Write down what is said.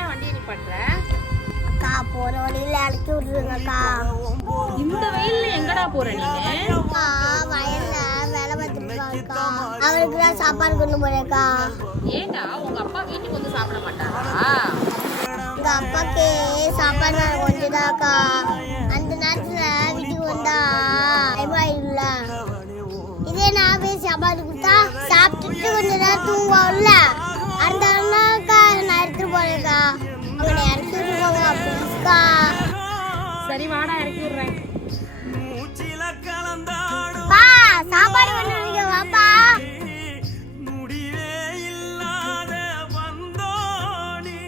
வண்டியை நிப்பாட்டுற அக்கா போற வழியில இறக்கி விட்டுருங்கக்கா. இந்த வெயில்ல எங்கடா போற நீங்க வயல்ல வேலை பார்த்துட்டு இருக்காங்கக்கா அவருக்கு தான் சாப்பாடு கொண்டு போறேக்கா ஏண்டா உங்க அப்பா வீட்டுக்கு வந்து சாப்பிட மாட்டாரா? எங்க அப்பாக்கு சாப்பாடு கொஞ்சம் தான்க்கா அந்த நேரத்துல வீட்டுக்கு வந்தா பயமாயிடும்ல இதே நான் போய் சாப்பாடு கொடுத்தா சாப்பிட்டுட்டு கொஞ்ச நேரம் தூங்குவாள்ல இருக்கா சரி வாடா இறக்கி விடுறேன். மூச்சில கலந்தாடும். பா சாப்பாடு பண்ணுவீங்க வாப்பா. முடிவே இல்லாத வந்தோடி